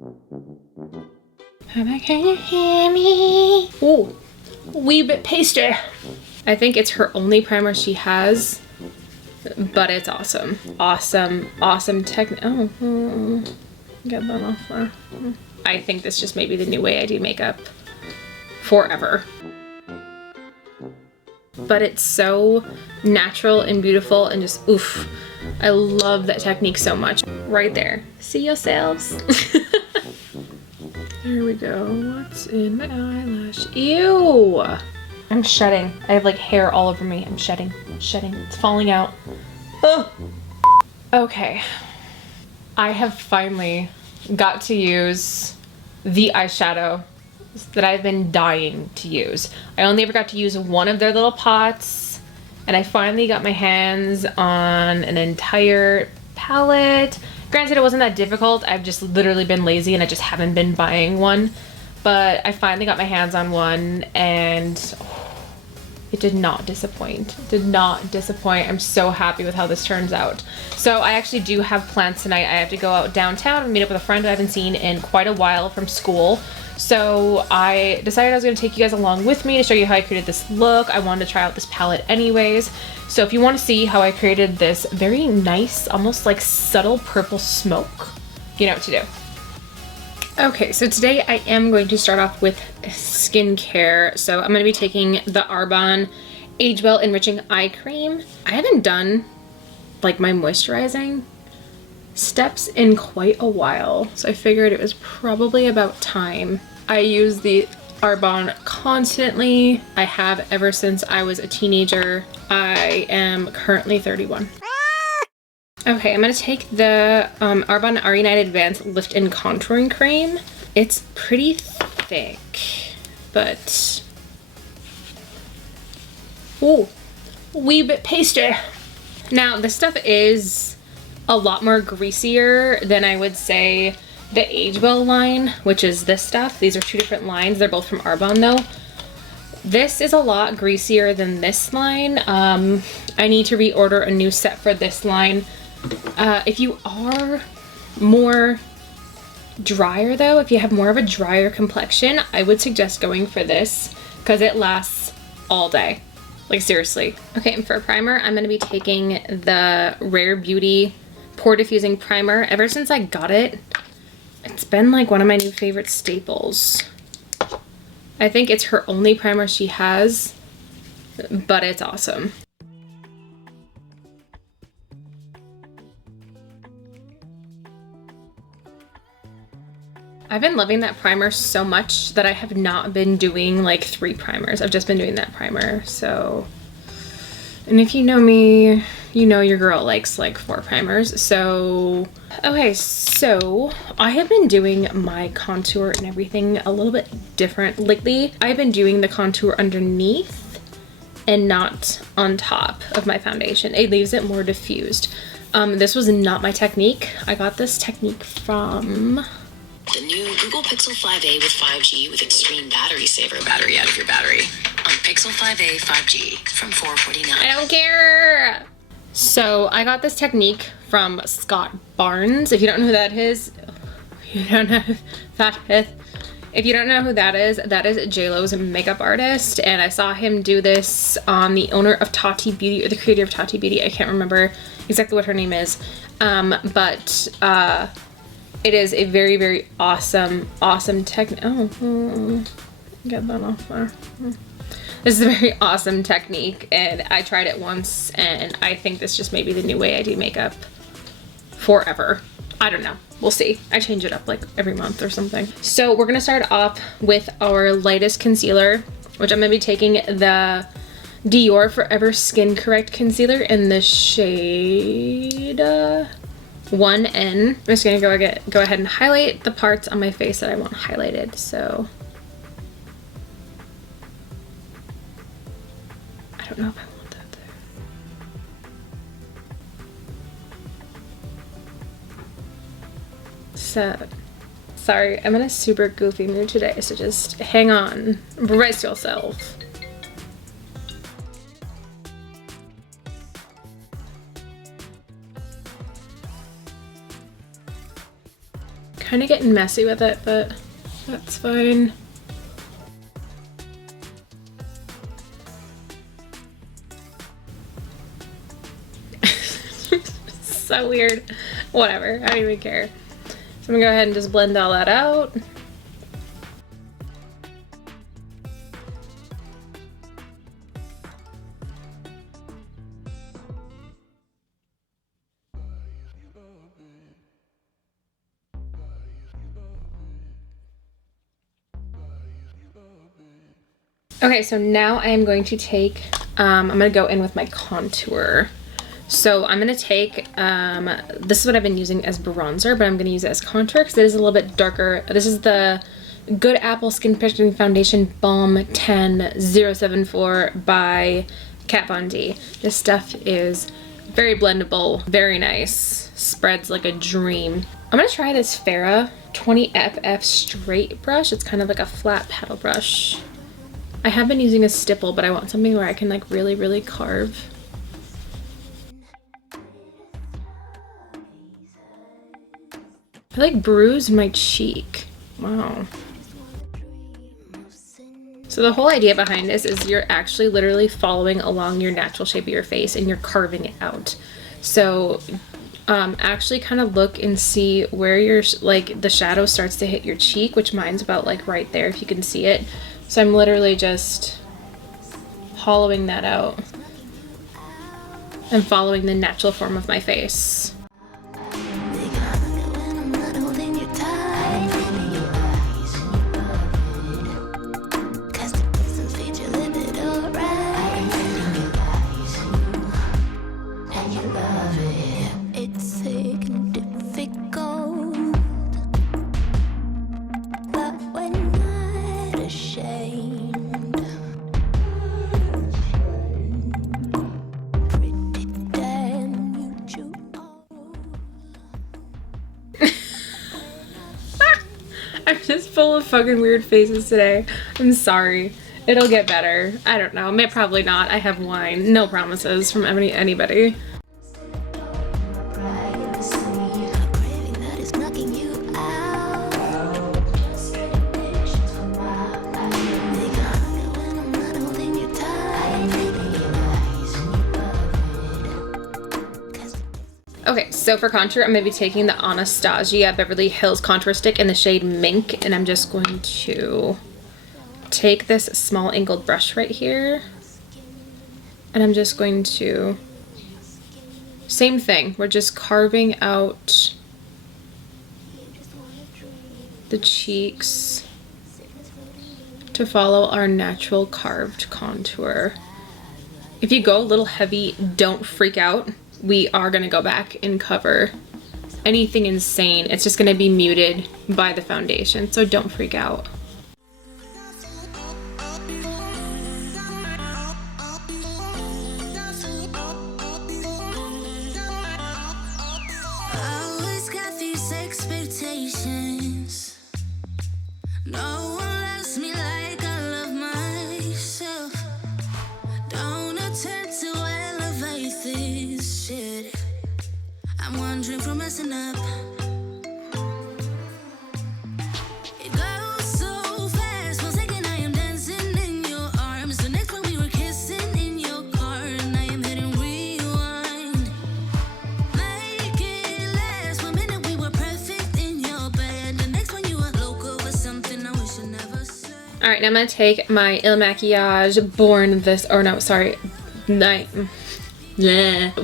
Can you hear me? Ooh, wee bit pasty. I think it's her only primer she has, but it's awesome. Awesome technique. Oh, get that off there. I think this just may be the new way I do makeup forever. But it's so natural and beautiful and just oof. I love that technique so much. Right there. See yourselves? There we go. What's in my eyelash? Ew! I'm shedding. I have like hair all over me. I'm shedding. It's falling out. Ugh. Okay. I have finally got to use the eyeshadow that I've been dying to use. I only ever got to use one of their little pots, and I finally got my hands on an entire palette. Granted, it wasn't that difficult. I've just literally been lazy and I just haven't been buying one, but I finally got my hands on one and it did not disappoint. I'm so happy with how this turns out. So I actually do have plans tonight. I have to go out downtown and meet up with a friend I haven't seen in quite a while from school. So I decided I was gonna take you guys along with me to show you how I created this look. I wanted to try out this palette anyways. So if you want to see how I created this very nice, almost like subtle purple smoke, you know what to do. Okay, so today I am going to start off with skincare. So I'm going to be taking the Arbonne Age Well Enriching Eye Cream. I haven't done like my moisturizing steps in quite a while, so I figured it was probably about time. I use the Arbonne constantly. I have ever since I was a teenager. I am currently 31. Okay, I'm gonna take the Arbonne RE9 Advanced Lift and Contouring Cream. It's pretty thick, but ooh, wee bit pasty. Now, this stuff is a lot more greasier than I would say the Age Well line, which is this stuff. These are two different lines. They're both from Arbonne though. This is a lot greasier than this line. I need to reorder a new set for this line. If you are more drier though, if you have more of a drier complexion, I would suggest going for this because it lasts all day. Like seriously. Okay, and for a primer, I'm gonna be taking the Rare Beauty Pore Diffusing Primer. Ever since I got it, it's been like one of my new favorite staples. I think it's her only primer she has, but it's awesome. I've been loving that primer so much that I have not been doing like 3 primers. I've just been doing that primer, so. And if you know me, you know your girl likes like 4 primers, so. Okay, so I have been doing my contour and everything a little bit different lately. I've been doing the contour underneath and not on top of my foundation. It leaves it more diffused. This was not my technique. I got this technique from the new Google Pixel 5a with 5G with extreme battery saver. Battery out of your battery. On Pixel 5a 5G from $449. I don't care. So I got this technique from Scott Barnes. If you don't know who that is, if you don't know who that is JLo's makeup artist, and I saw him do this on the owner of Tati Beauty, or the creator of Tati Beauty. I can't remember exactly what her name is, but it is a very, very awesome technique. Oh, get that off there. This is a very awesome technique, and I tried it once, and I think this just may be the new way I do makeup forever. I don't know. We'll see. I change it up like every month or something. So we're gonna start off with our lightest concealer, which I'm gonna be taking the Dior Forever Skin Correct Concealer in the shade 1N. I'm just gonna go ahead and highlight the parts on my face that I want highlighted. So I don't know if I want that there. So sorry, I'm in a super goofy mood today, so just hang on, brace yourself. kind of getting messy with it, but that's fine. So weird. Whatever, I don't even care. So I'm gonna go ahead and just blend all that out. Okay, so now I am going to take, I'm gonna go in with my contour. So I'm gonna take, this is what I've been using as bronzer, but I'm gonna use it as contour because it is a little bit darker. This is the Good Apple Skin Protecting Foundation Balm 10074 by Kat Von D. This stuff is very blendable, very nice, spreads like a dream. I'm gonna try this Farrah 20FF straight brush. It's kind of like a flat paddle brush. I have been using a stipple, but I want something where I can like really, really carve. I like bruised my cheek. Wow. So the whole idea behind this is you're actually literally following along your natural shape of your face and you're carving it out. So actually kind of look and see where your like the shadow starts to hit your cheek, which mine's about like right there if you can see it. So I'm literally just hollowing that out and following the natural form of my face. I'm just full of fucking weird faces today. I'm sorry. It'll get better. I don't know. Probably not. I have wine. No promises from anybody. Okay, so for contour, I'm going to be taking the Anastasia Beverly Hills Contour Stick in the shade Mink, and I'm just going to take this small angled brush right here, and I'm just going to, same thing, we're just carving out the cheeks to follow our natural carved contour. If you go a little heavy, don't freak out. We are going to go back and cover anything insane. It's just going to be muted by the foundation, so don't freak out. Alright, now I'm going to take my IL Makiage Born This, or no, sorry,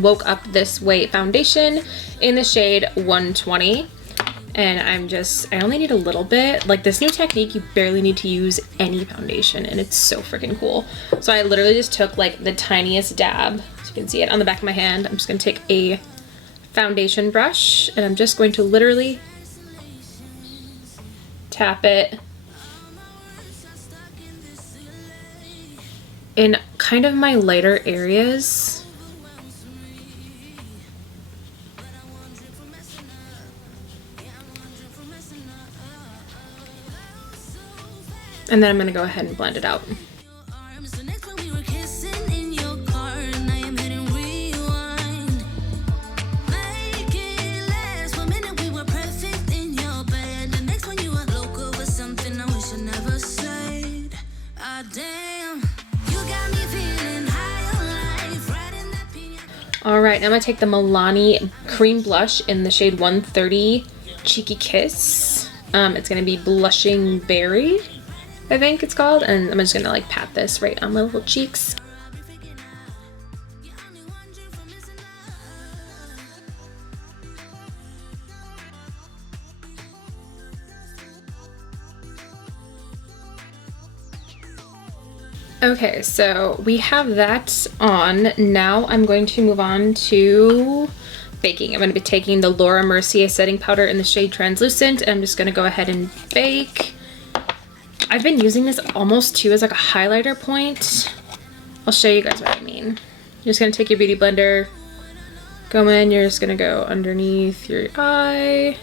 Woke Up This Way foundation in the shade 120. And I only need a little bit. Like this new technique, you barely need to use any foundation, and it's so freaking cool. So I literally just took like the tiniest dab, so you can see it on the back of my hand. I'm just going to take a foundation brush, and I'm just going to literally tap it in kind of my lighter areas. And then I'm going to go ahead and blend it out. Alright, now I'm going to take the Milani cream blush in the shade 130 Cheeky Kiss. It's going to be Blushing Berry, I think it's called. And I'm just going to like pat this right on my little cheeks. Okay, so we have that on. Now I'm going to move on to baking. I'm going to be taking the Laura Mercier setting powder in the shade Translucent, and I'm just going to go ahead and bake. I've been using this almost too as like a highlighter point. I'll show you guys what I mean. You're just going to take your beauty blender, go in, you're just going to go underneath your eye.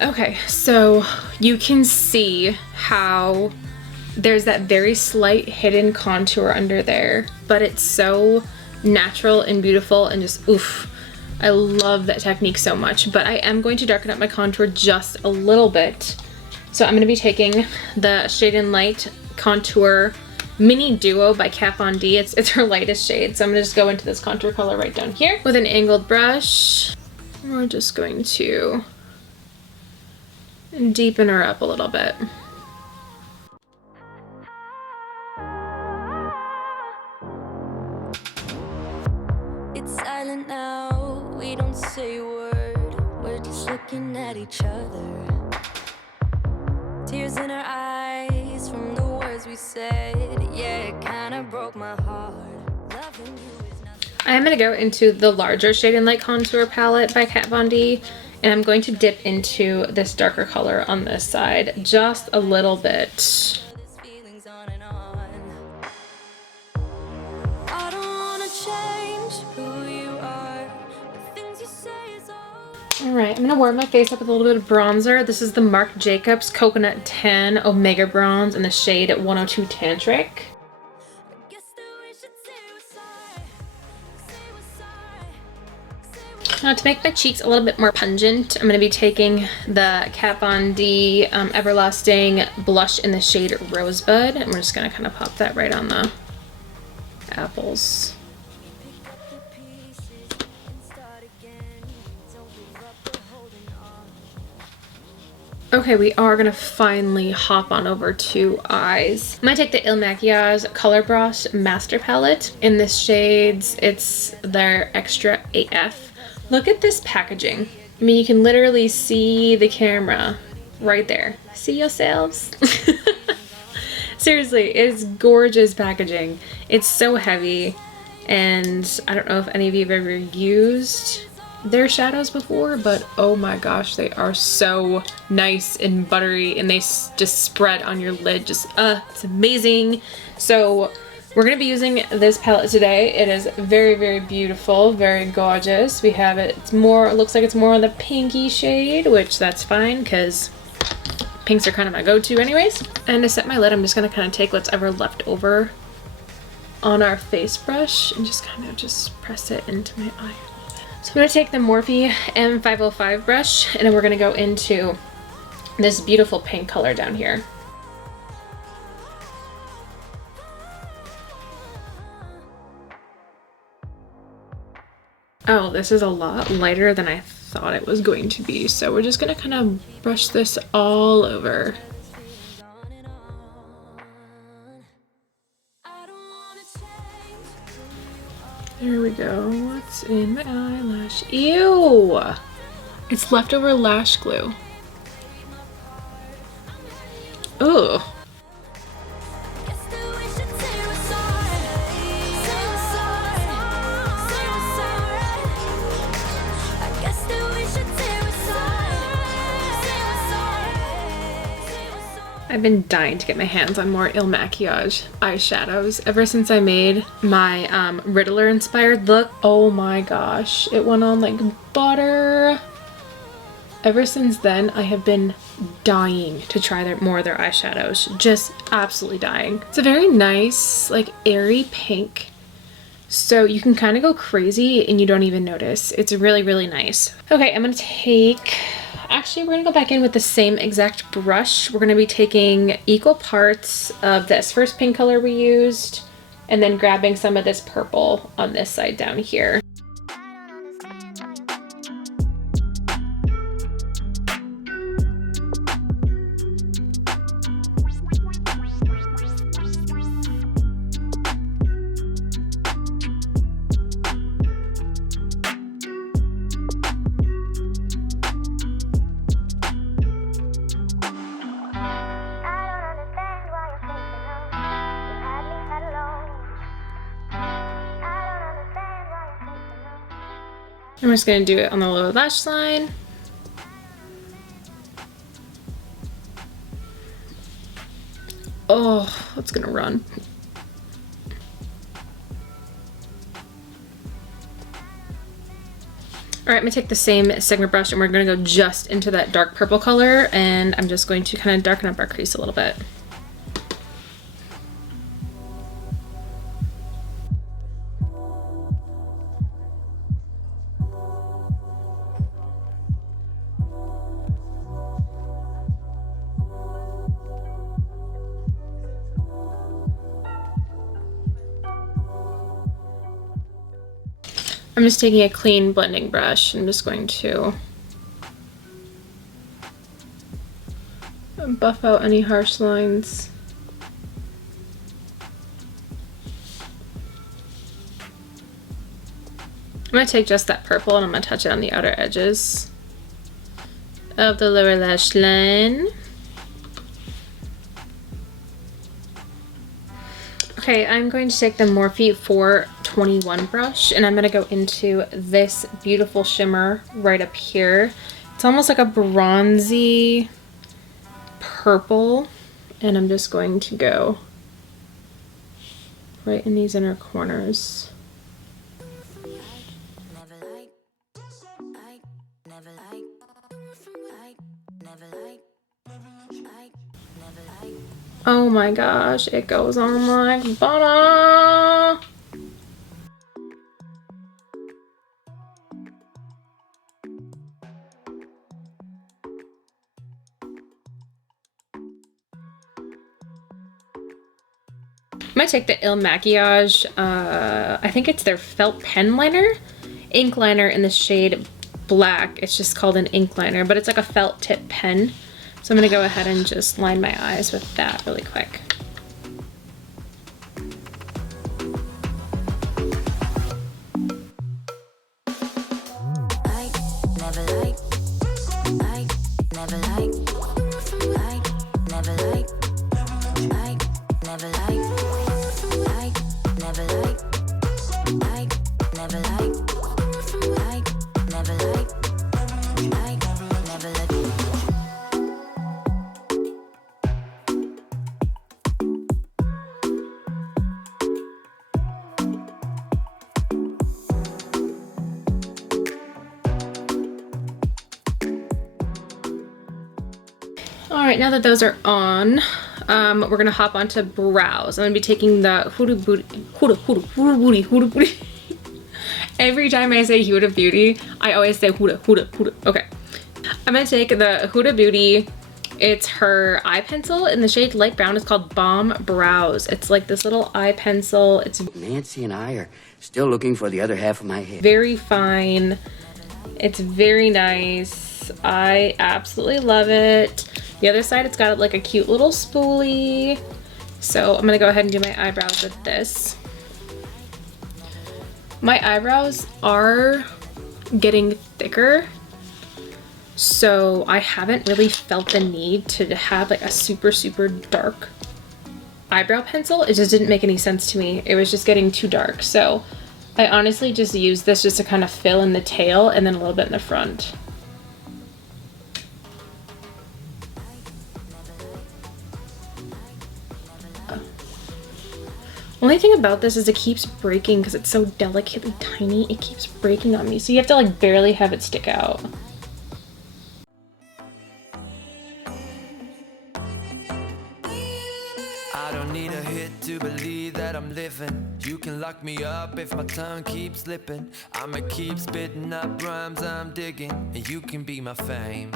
Okay, so you can see how there's that very slight hidden contour under there, but it's so natural and beautiful and just oof. I love that technique so much, but I am going to darken up my contour just a little bit. So I'm going to be taking the Shade and Light Contour Mini Duo by Kat Von D. It's her lightest shade, so I'm going to just go into this contour color right down here with an angled brush. We're just going to deepen her up a little bit. It's silent now, we don't say a word, we're just looking at each other. Tears in our eyes from the words we said, yeah, it kinda broke my heart. Loving you is nothing. I am going to go into the larger Shade and Light Contour palette by Kat Von D. And I'm going to dip into this darker color on this side just a little bit. Alright, I'm going to warm my face up with a little bit of bronzer. This is the Marc Jacobs Coconut Tan Omega Bronze in the shade 102 Tantric. Now to make my cheeks a little bit more pungent, I'm going to be taking the Kat Von D Everlasting blush in the shade Rosebud, and we're just going to kind of pop that right on the apples. Okay, we are going to finally hop on over to eyes. I'm going to take the IL Makiage Color Brush Master Palette in this shades. It's their Xtra AF. Look at this packaging. I mean, you can literally see the camera right there. See yourselves? Seriously, it's gorgeous packaging. It's so heavy, and I don't know if any of you have ever used their shadows before, but oh my gosh, they are so nice and buttery, and they just spread on your lid. Just, it's amazing. So we're going to be using this palette today. It is very, very beautiful, very gorgeous. We have it, it looks like it's more on the pinky shade, which that's fine because pinks are kind of my go-to anyways. And to set my lid, I'm just going to kind of take what's ever left over on our face brush and just kind of just press it into my eye. So I'm going to take the Morphe M505 brush, and then we're going to go into this beautiful pink color down here. Oh, this is a lot lighter than I thought it was going to be, so we're just going to kind of brush this all over. There we go. What's in my eyelash? Ew! It's leftover lash glue. Ugh. I've been dying to get my hands on more IL Makiage eyeshadows ever since I made my Riddler inspired look. Oh my gosh, it went on like butter. Ever since then, I have been dying to try more of their eyeshadows. Just absolutely dying. It's a very nice, like airy pink. So you can kind of go crazy and you don't even notice. It's really, really nice. Okay, I'm gonna take, actually we're gonna go back in with the same exact brush. We're gonna be taking equal parts of this first pink color we used and then grabbing some of this purple on this side down here. I'm just gonna do it on the lower lash line. Oh, it's gonna run. All right, I'm gonna take the same Sigma brush and we're gonna go just into that dark purple color, and I'm just going to kind of darken up our crease a little bit. I'm just taking a clean blending brush. I'm just going to buff out any harsh lines. I'm gonna take just that purple and I'm gonna touch it on the outer edges of the lower lash line. Okay, I'm going to take the Morphe 421 brush and I'm gonna go into this beautiful shimmer right up here. It's almost like a bronzy purple, and I'm just going to go right in these inner corners. Oh my gosh, it goes on like butter. I'm gonna take the IL Makiage, I think it's their felt pen liner, ink liner in the shade black. It's just called an ink liner, but it's like a felt tip pen. So I'm gonna go ahead and just line my eyes with that really quick. All right, now that those are on, we're gonna hop onto brows. I'm gonna be taking the Huda Beauty. Every time I say Huda Beauty, I always say Huda. Okay. I'm gonna take the Huda Beauty. It's her eye pencil in the shade light brown. It's called Balm Brows. It's like this little eye pencil. It's Nancy and I are still looking for the other half of my head. very fine. It's very nice. I absolutely love it. The other side, it's got like a cute little spoolie. So I'm gonna go ahead and do my eyebrows with this. My eyebrows are getting thicker, so I haven't really felt the need to have like a super dark eyebrow pencil. It just didn't make any sense to me. It was just getting too dark. So I honestly just used this just to kind of fill in the tail and then a little bit in the front. Only thing about this is it keeps breaking because it's so delicately tiny. It keeps breaking on me, so you have to like barely have it stick out. I don't need a hit to believe that I'm living. You can lock me up if my tongue keeps slipping. I'ma keep spitting up rhymes I'm digging, and you can be my fame.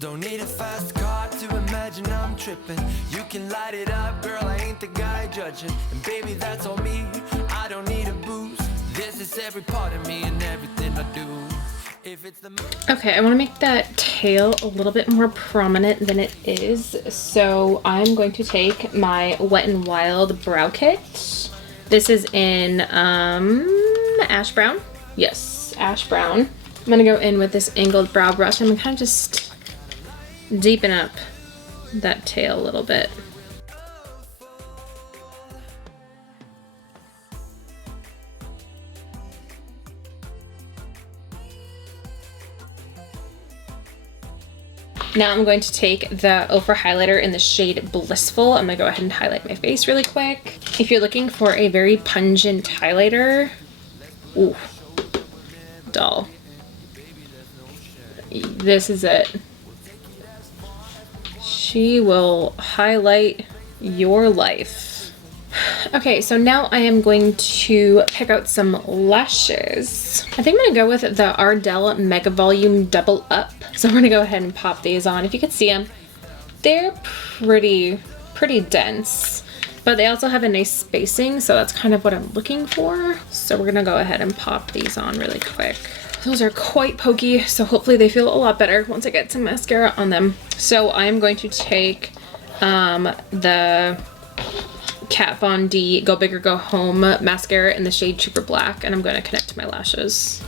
Don't need a fast car to imagine I'm tripping. You can light it up, girl, I ain't the guy judging. And baby, that's on me, I don't need a boost. This is every part of me and everything I do. If it's the Okay, I want to make that tail a little bit more prominent than it is. So I'm going to take my Wet n Wild brow kit. This is in ash brown. Yes, ash brown. I'm going to go in with this angled brow brush. I'm going to kind of just deepen up that tail a little bit. Now I'm going to take the Ofra highlighter in the shade Blissful. I'm gonna go ahead and highlight my face really quick. If you're looking for a very pungent highlighter, ooh, doll. This is it. She will highlight your life. Okay, so now I am going to pick out some lashes. I think I'm gonna go with the Ardell Mega Volume Double Up. So we're gonna go ahead and pop these on. If you can see them, they're pretty dense, but they also have a nice spacing, so that's kind of what I'm looking for. So we're gonna go ahead and pop these on really quick. Those are quite pokey, so hopefully they feel a lot better once I get some mascara on them. So I'm going to take the Kat Von D Go Big or Go Home mascara in the shade Trooper Black, and I'm going to connect to my lashes.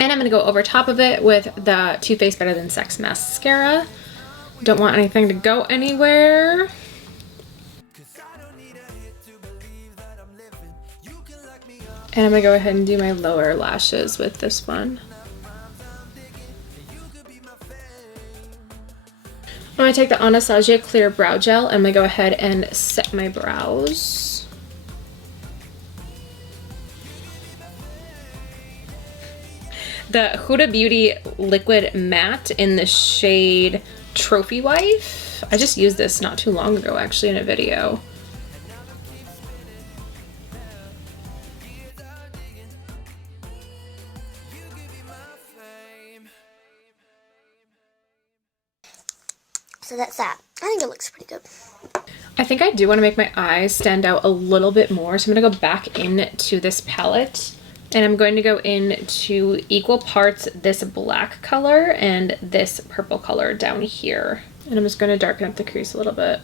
And I'm going to go over top of it with the Too Faced Better Than Sex mascara. Don't want anything to go anywhere. And I'm gonna go ahead and do my lower lashes with this one. I'm gonna take the Anastasia Clear Brow Gel and I'm gonna go ahead and set my brows. The Huda Beauty Liquid Matte in the shade Trophy Wife. I just used this not too long ago actually in a video. So that's that. I think it looks pretty good. I think I do want to make my eyes stand out a little bit more, so I'm going to go back into this palette and I'm going to go into equal parts this black color and this purple color down here. And I'm just going to darken up the crease a little bit.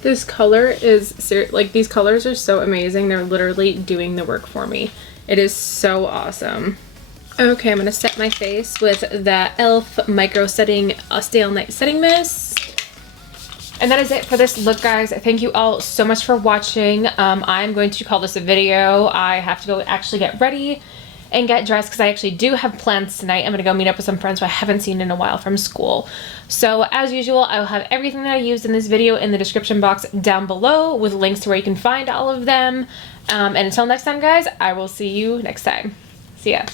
This color is like, these colors are so amazing. They're literally doing the work for me. It is so awesome. Okay, I'm gonna set my face with the e.l.f. Micro Setting Stay All Night Setting Mist. And that is it for this look, guys. Thank you all so much for watching. I'm going to call this a video. I have to go actually get ready and get dressed because I actually do have plans tonight. I'm gonna go meet up with some friends who I haven't seen in a while from school. So as usual, I will have everything that I used in this video in the description box down below with links to where you can find all of them. And until next time, guys, I will see you next time. See ya.